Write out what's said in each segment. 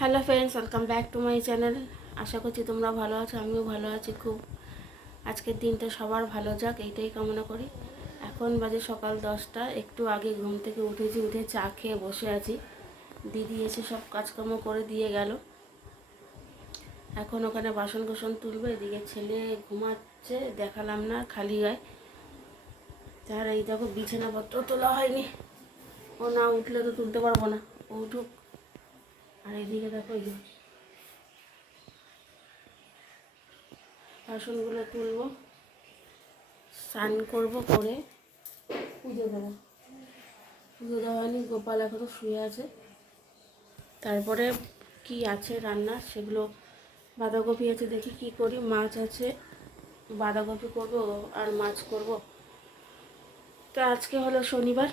Hello friends, welcome back to my channel. আশা করছি তোমরা ভালো আছো, আমিও ভালো আছি খুব। আজকের দিনটা সবার ভালো যাক, এইটাই কামনা করি। এখন বাজে সকাল 10টা, একটু আগে ঘুম থেকে উঠেছি, উঠে চা খেয়ে বসে আছি। দিদি এসে সব কাজকর্ম করে দিয়ে গেল। এখন ওখানে বাসন কোসন তুলবে, এদিকে ছেলে ঘুমাচ্ছে, দেখালাম না খালি গায়ে। তার এই দেখো বিছানাপত্র তোলা হয়নি, ও না উঠলে তো তুলতে পারবো না, ও উঠুক। আর এদিকে দেখো এই বাসনগুলো তুলবো, স্নান করবো, করে পুজো দেবো। পুজো দেওয়া হয়নি, গোপাল এখনও শুয়ে আছে। তারপরে কি আছে রান্না সেগুলো, বাঁধাকপি আছে, দেখি কি করি। মাছ আছে, বাঁধাকপি করব আর মাছ করব। তো আজকে হলো শনিবার,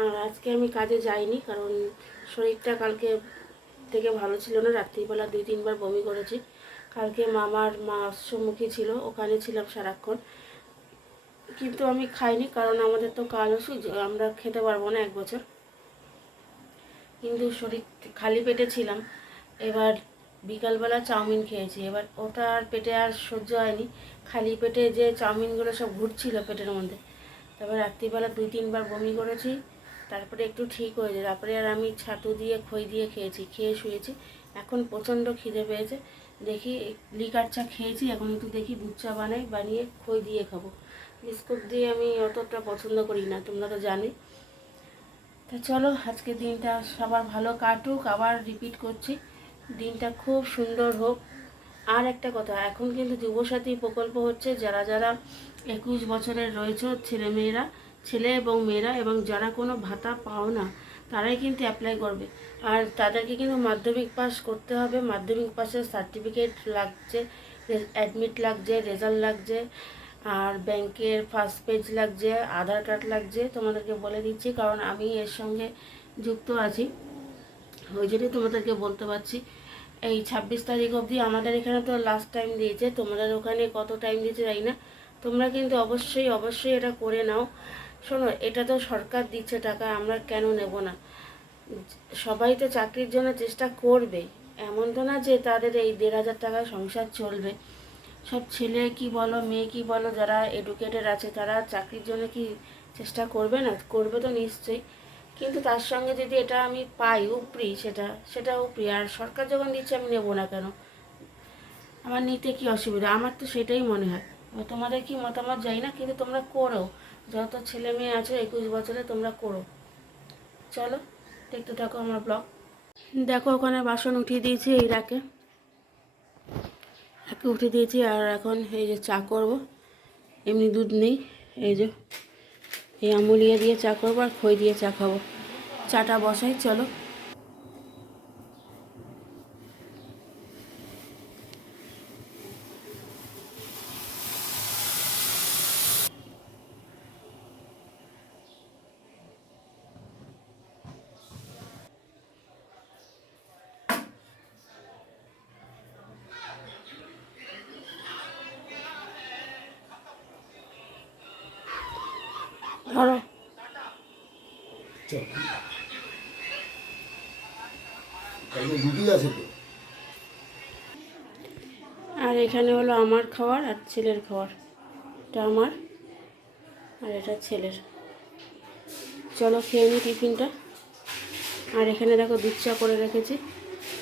আর আজকে আমি কাজে যাইনি, কারণ শরীরটা কালকে থেকে ভালো ছিল না। রাত্রিবেলা 2-3 বার বমি করেছি। কালকে মামার অশ্বমুখী ছিল, ওখানে ছিলাম সারাক্ষণ, কিন্তু আমি খাইনি, কারণ আমাদের তো কাল ওষুধ, আমরা খেতে পারবো না 1 বছর। কিন্তু শরীর খালি পেটে ছিলাম। এবার বিকালবেলা চাউমিন খেয়েছি, এবার ওটা আর পেটে আর সহ্য হয়নি। খালি পেটে যে চাউমিনগুলো সব ঘুরছিল পেটের মধ্যে। তারপর রাত্রিবেলা 2-3 বার বমি করেছি, তারপরে একটু ঠিক হয়েছে। তারপরে আর আমি ছাতু দিয়ে খই দিয়ে খেয়েছি, খেয়ে শুয়েছি। এখন প্রচণ্ড খিদে পেয়েছে, দেখি লিকার চা খেয়েছি, এখন একটু দেখি দুধ চা বানিয়ে খই দিয়ে খাবো। বিস্কুট দিয়ে আমি অতটা পছন্দ করি না, তোমরা তো জানোই। তো চলো, আজকে দিনটা সবার ভালো কাটুক। আবার রিপিট করছি, দিনটা খুব সুন্দর হোক। আর একটা কথা, এখন কিন্তু যুবসাথী প্রকল্প হচ্ছে, যারা যারা 21 বছরের রয়েছে ছেলেমেয়েরা, ছেলে এবং মেয়েরা, এবং যারা কোনো ভাতা পাও না, তারাই কিন্তু অ্যাপ্লাই করবে। আর তাদেরকে কিন্তু মাধ্যমিক পাস করতে হবে, মাধ্যমিক পাসের সার্টিফিকেট লাগছে, অ্যাডমিট লাগছে, রেজাল্ট লাগছে, আর ব্যাংকের ফার্স্ট পেজ লাগছে, আধার কার্ড লাগছে। তোমাদেরকে বলে দিচ্ছি, কারণ আমি এর সঙ্গে যুক্ত আছি, ওই জন্যই তোমাদেরকে বলতে পারছি। এই 26 তারিখ অবধি আমাদের এখানে তো লাস্ট টাইম দিয়েছে, তোমাদের ওখানে কত টাইম দিয়েছে জানি না। তোমরা কিন্তু অবশ্যই অবশ্যই এটা করে নাও। শোনো, এটা তো সরকার দিচ্ছে টাকা, আমরা কেন নেব না? সবাই তো চাকরির জন্য চেষ্টা করবে, এমন তো না যে তাদের এই 1,500 টাকায় সংসার চলবে। সব ছেলে কি বলো, মেয়ে কি বলো, যারা এডুকেটেড আছে, তারা চাকরির জন্য কি চেষ্টা করবে না? করবে তো নিশ্চয়ই। কিন্তু তার সঙ্গে যদি এটা আমি পাই উপরি, সেটা উপরি। আর সরকার যখন দিচ্ছে আমি নেবো না কেন? আমার নিতে কি অসুবিধা? আমার তো সেটাই মনে হয়। তোমাদের কি মতামত জানি না, কিন্তু তোমরা করো। যত ছেলে মেয়ে আছে 21 বছরে, তোমরা করো। চলো, দেখতে থাকো আমার ব্লগ। দেখো, ওখানে বাসন উঠিয়ে দিয়েছি, এই রাকে উঠিয়ে দিয়েছি। আর এখন এই যে চা করব, এমনি দুধ নেই, এই যে এই আমুলিয়া দিয়ে চা করবো, আর খই দিয়ে চা খাবো। চাটা বসাই, চলো। ধরো, আর এখানে হলো আমার খাবার আর ছেলের খাবার। এটা আমার আর এটা ছেলের। চলো খেয়ে নিই টিফিনটা। আর এখানে দেখো দুধ চা করে রেখেছি,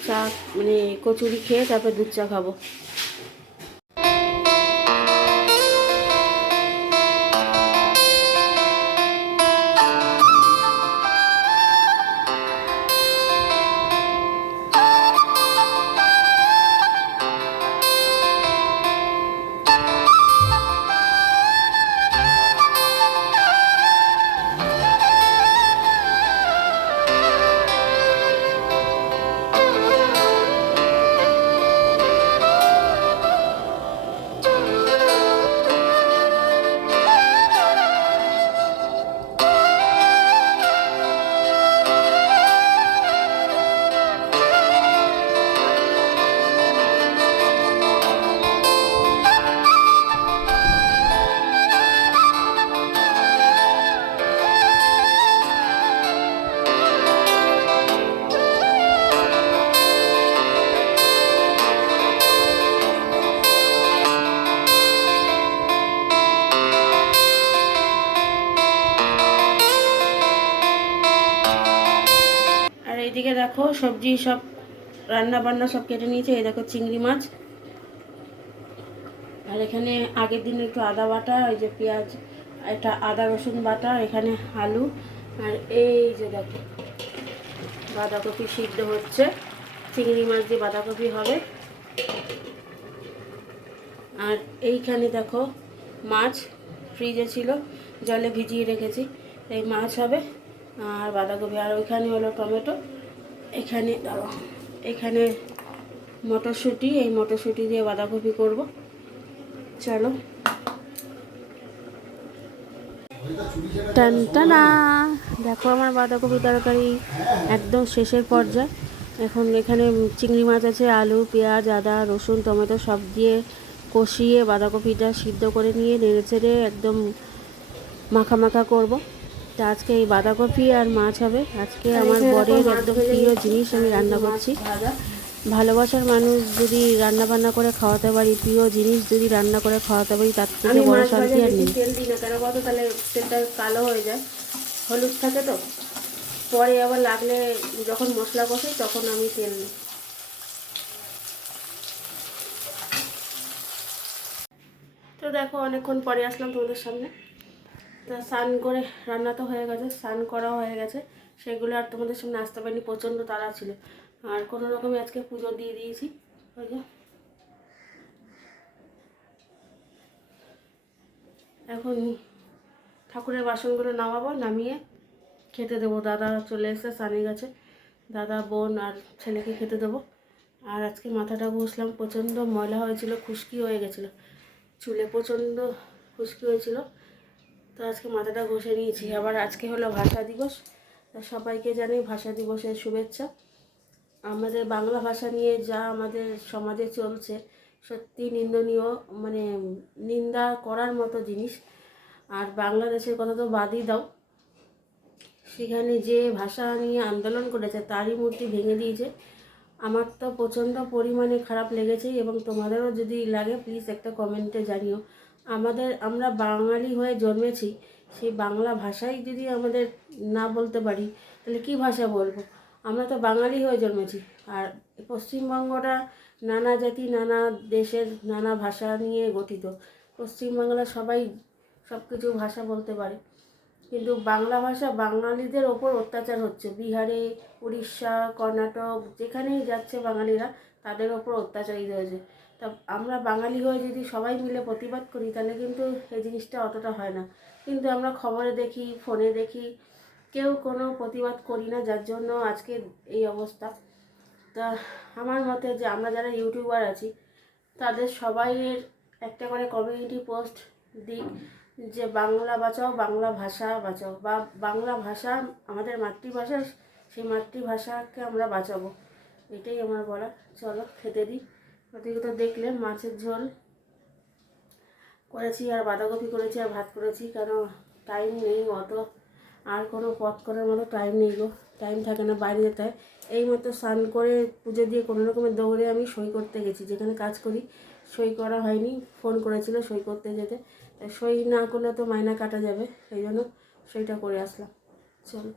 চা মানে কচুরি খেয়ে তারপর দুধ চা খাবো। দেখো সবজি সব রান্না বান্না সব কেটে নিয়েছে। এই দেখো চিংড়ি মাছ, আর এখানে আগের দিন একটু আদা বাটা, এই যে পেঁয়াজ, একটা আদা রসুন বাটা, এখানে আলু, আর এই যে দেখো বাঁধাকপি সিদ্ধ হচ্ছে। চিংড়ি মাছ দিয়ে বাঁধাকপি হবে। আর এইখানে দেখো মাছ ফ্রিজে ছিল, জলে ভিজিয়ে রেখেছি, এই মাছ হবে আর বাঁধাকপি। আর ওইখানে হলো টমেটো, এখানে এখানে মটরশুঁটি, এই মটরশুঁটি দিয়ে বাঁধাকপি করব। চলো। টানটানা, দেখো আমার বাঁধাকপি তরকারি একদম শেষের পর্যায়ে। এখন এখানে চিংড়ি মাছ আছে, আলু পেঁয়াজ আদা রসুন টমেটো সব দিয়ে কষিয়ে বাঁধাকপিটা সিদ্ধ করে নিয়ে নেড়ে চেড়ে একদম মাখা মাখা করব। তা আজকে এই বাঁধাকপি আর মাছ হবে। আজকে আমার বরের একদম প্রিয় জিনিস আমি রান্না করছি। ভালোবাসার মানুষ যদি রান্না বান্না করে খাওয়াতে পারি, প্রিয় জিনিস যদি রান্না করে খাওয়াতে পারি, তার থেকে বড় শান্তি আর নেই। তেল দিই না কেন বলতো, তাহলে তেলটা কালো হয়ে যায়, হলুদ থাকে তো। পরে আবার লাগলে যখন মশলা কষাই তখন আমি তেল দিই। তো দেখো অনেকক্ষণ পরে আসলাম তোমাদের সামনে। তা স্নান করে, রান্না তো হয়ে গেছে, স্নান করাও হয়ে গেছে, সেগুলো আর তোমাদের সামনে আসতে পারিনি, প্রচণ্ড তাড়া ছিল। আর কোনো রকমে আজকে পুজো দিয়ে দিয়েছি। ওই যে এখন ঠাকুরের বাসনগুলো নামাবো, নামিয়ে খেতে দেবো। দাদা চলে এসে স্নানে গেছে, দাদা বোন আর ছেলেকে খেতে দেবো। আর আজকে মাথাটা ঘষলাম, প্রচণ্ড ময়লা হয়েছিল, খুশকি হয়ে গেছিলো, চুলে প্রচণ্ড খুশকি হয়েছিল। তো আজকে মাথাটা ঘষে নিয়েছি। আবার আজকে হলো ভাষা দিবস, তা সবাইকে জানাই ভাষা দিবসের শুভেচ্ছা। আমাদের বাংলা ভাষা নিয়ে যা আমাদের সমাজে চলছে, সত্যি নিন্দনীয়, মানে নিন্দা করার মতো জিনিস। আর বাংলাদেশের কথা তো বাদই দাও, সেখানে যে ভাষা নিয়ে আন্দোলন করেছে তারই মূর্তি ভেঙে দিয়েছে। আমার তো প্রচণ্ড পরিমাণে খারাপ লেগেছে, এবং তোমাদেরও যদি লাগে প্লিজ একটা কমেন্টে জানিও। আমরা বাঙালি হয়ে জন্মেছি, সেই বাংলা ভাষাই যদি আমাদের না বলতে পারি, তাহলে কী ভাষা বলবো? আমরা তো বাঙালি হয়ে জন্মেছি। আর পশ্চিমবঙ্গটা নানা জাতি নানা দেশের নানা ভাষা নিয়ে গঠিত। পশ্চিমবাংলা সবাই সব কিছু ভাষা বলতে পারে, কিন্তু বাংলা ভাষা বাঙালিদের ওপর অত্যাচার হচ্ছে। বিহারে, উড়িষ্যা, কর্ণাটক, যেখানেই যাচ্ছে বাঙালিরা, তাদের ওপর অত্যাচারিত হয়েছে। তা আমরা বাঙালি হয়ে যদি সবাই মিলে প্রতিবাদ করি, তাহলে কিন্তু এই জিনিসটা অতটা হয় না। কিন্তু আমরা খবরে দেখি, ফোনে দেখি, কেউ কোনো প্রতিবাদ করি না, যার জন্য আজকে এই অবস্থা। তা আমার মতে যে আমরা যারা ইউটিউবার আছি, তাদের সবাইয়ের একটা করে কমিউনিটি পোস্ট দিক, যে বাংলা বাঁচাও, বাংলা ভাষা বাঁচাও, বা বাংলা ভাষা আমাদের মাতৃভাষা, সেই মাতৃভাষাকে আমরা বাঁচাবো, এটাই আমার বলা। চলো খেতে দিই। ওদিকে তো দেখলে মাছের ঝোল করেছি, আর বাঁধাকপি করেছি, আর ভাত করেছি, কারণ টাইম নেই অত, আর কোনো পথ করার মতো টাইম নেই গো, টাইম থাকে না, বাইরে যেতে হয়। এই মতো স্নান করে পুজো দিয়ে কোনো রকমের দৌড়ে আমি সই করতে গেছি, যেখানে কাজ করি সই করা হয়নি, ফোন করেছিল সই করতে যেতে, সই না করলে তো মাইনা কাটা যাবে, সেই জন্য সইটা করে আসলাম। চলো।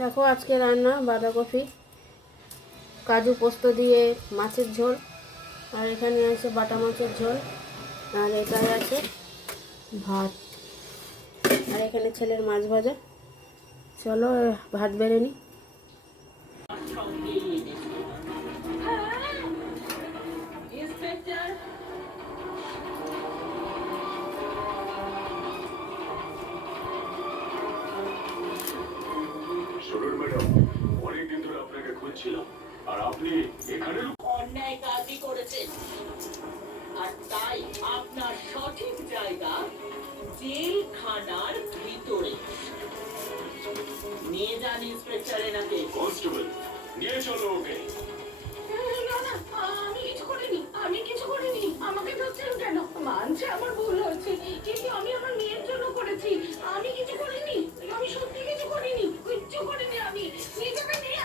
দেখো আজকে রান্না বাঁধাকপি কাজু পোস্ত দিয়ে মাছের ঝোল, আর এখানে আছে বাটা মাছের ঝোল, আর এটাই আছে ভাত, আর এখানে ছেলের মাছ ভাজা। চলো ভাত বেড়ে নিই। অনেকদিন ধরে আপনাকে খুঁজছিলাম, আর আপনি এখানে অন্যায় কাজই করেছেন, আর তাই আপনার সঠিক জায়গা জেলখানার ভিতরে। নিয়ে যান ইন্সপেক্টর এনাকে। কনস্টেবল নিয়ে চলো ওকে। না না, আমি কিছু করিনি, আমি কিছু করিনি, আমাকে ধরছেন কেন? মানছে আমার ভুল হয়েছে, কিন্তু আমি আমার মেয়ের জন্য করেছি, আমি কিছু করিনি, আমি সত্যি কিছু করিনি, কিচ্ছু করিনি, আমি নিজেকে নিয়ে।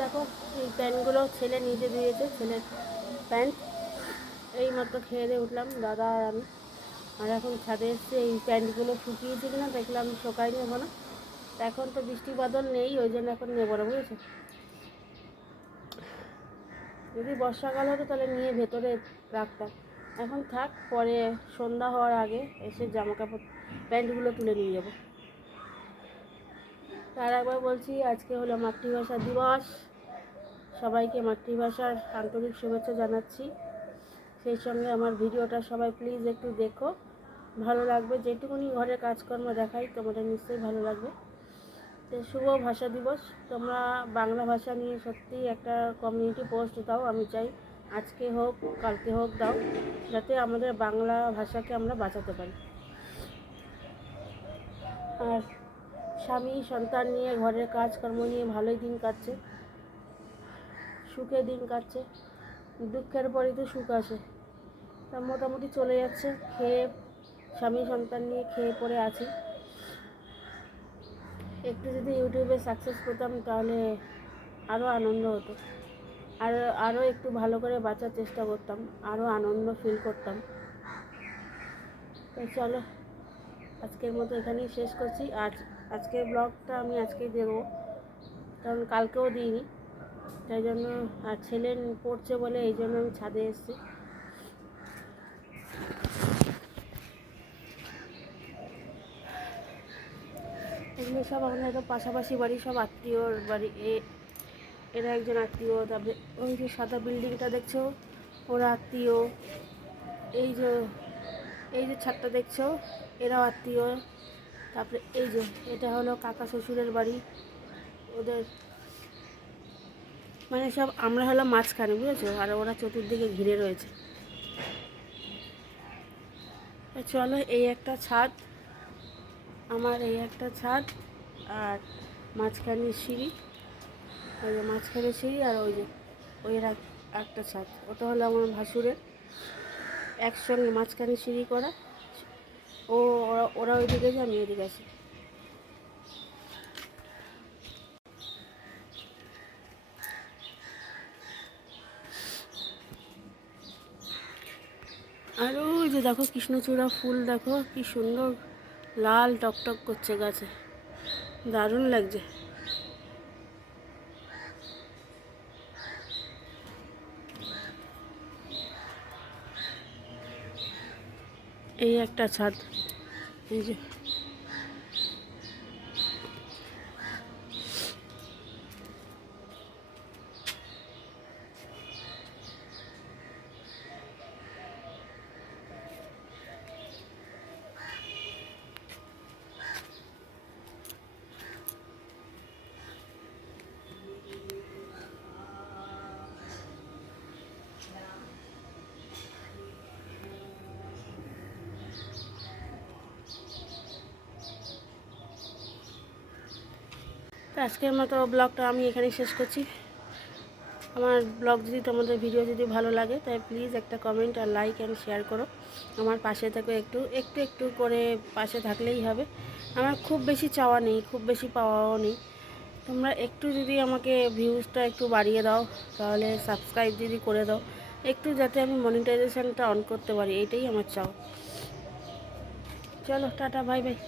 দেখো এই প্যান্টগুলো ছেলে নিজে দিয়েছে, ছেলের প্যান্ট। এই মাত্র খেয়ে দিয়ে উঠলাম দাদা আর আমি। আর এখন ছাদে এসছে, এই প্যান্টগুলো শুকিয়েছে কিনা দেখলাম, শোকাই নেবো না। এখন তো বৃষ্টি বাদল নেই, ওই জন্য এখন নেবো না, বুঝেছো। যদি বর্ষাকাল হতো তাহলে নিয়ে ভেতরে রাখতাম, এখন থাক, পরে সন্ধ্যা হওয়ার আগে এসে জামা কাপড় প্যান্টগুলো তুলে নিয়ে যাবো। তার একবার বলছি, আজকে হলো মাতৃভাষা দিবস, সবাইকে মাতৃভাষার আন্তরিক শুভেচ্ছা জানাচ্ছি। সেই সঙ্গে আমার ভিডিওটা সবাই প্লিজ একটু দেখো, ভালো লাগবে। যেটুকুনি ঘরের কাজকর্ম দেখাই তোমাদের নিশ্চয়ই ভালো লাগবে। তো শুভ ভাষা দিবস। তোমরা বাংলা ভাষা নিয়ে সত্যি একটা কমিউনিটি পোস্ট দাও, আমি চাই আজকে হোক কালকে হোক দাও, যাতে আমাদের বাংলা ভাষাকে আমরা বাঁচাতে পারি। আর স্বামী সন্তান নিয়ে ঘরের কাজকর্ম নিয়ে ভালোই দিন কাটছে, সুখে দিন কাটছে। দুঃখের পরেই তো সুখ আসে। তা মোটামুটি চলে যাচ্ছে, খেয়ে স্বামী সন্তান নিয়ে খেয়ে পড়ে আছি। একটু যদি ইউটিউবে সাকসেস পেতাম তাহলে আরও আনন্দ হতো, আরও একটু ভালো করে বাঁচার চেষ্টা করতাম, আরও আনন্দ ফিল করতাম। তো চলো, আজকের মতো এখানেই শেষ করছি। আজকের ব্লগটা আমি আজকেই দেবো, কারণ কালকেও দিইনি, তাই জন্য। আর ছেলে পড়ছে বলে এই জন্য আমি ছাদে এসেছি। এগুলো সব আমাদের তো পাশাপাশি বাড়ি, সব আত্মীয়র বাড়ি। এরা একজন আত্মীয়, তারপরে ওই যে সাদা বিল্ডিংটা দেখছো ওরা আত্মীয়, এই যে ছাদটা দেখছো এরাও আত্মীয়। তারপরে এই যে এটা হলো কাকা শ্বশুরের বাড়ি, ওদের মানে সব আমরা হলাম মাঝখানে, বুঝেছো, আর ওরা চতুর্দিকে ঘিরে রয়েছে। চলো, এই একটা ছাদ আমার, এই একটা ছাদ, আর মাঝখানে সিঁড়ি, ওই যে মাঝখানে সিঁড়ি, আর ওই যে ওই একটা ছাদ, ওটা হলো আমার ভাসুরের। একসঙ্গে মাঝখানে সিঁড়ি করা, ওরা ওইদিকে যায়, আমি এদিকে আসি। আর ওই যে দেখো কৃষ্ণচূড়া ফুল, দেখো কি সুন্দর লাল টকটক করছে গাছে, দারুণ লাগছে। এই একটা ছাদ, এই যে তো আজকের মতো ব্লগটা আমি এখানেই শেষ করছি। আমার ব্লগ যদি তোমাদের ভিডিও যদি ভালো লাগে, তাই প্লিজ একটা কমেন্ট আর লাইক অ্যান্ড শেয়ার করো। আমার পাশে থেকো, একটু একটু একটু করে পাশে থাকলেই হবে। আমার খুব বেশি চাওয়া নেই, খুব বেশি পাওয়াও নেই। তোমরা একটু যদি আমাকে ভিউজটা একটু বাড়িয়ে দাও, তাহলে সাবস্ক্রাইব যদি করে দাও একটু, যাতে আমি মনিটাইজেশনটা অন করতে পারি, এটাই আমার চাও। চলো, টাটা, বাই বাই।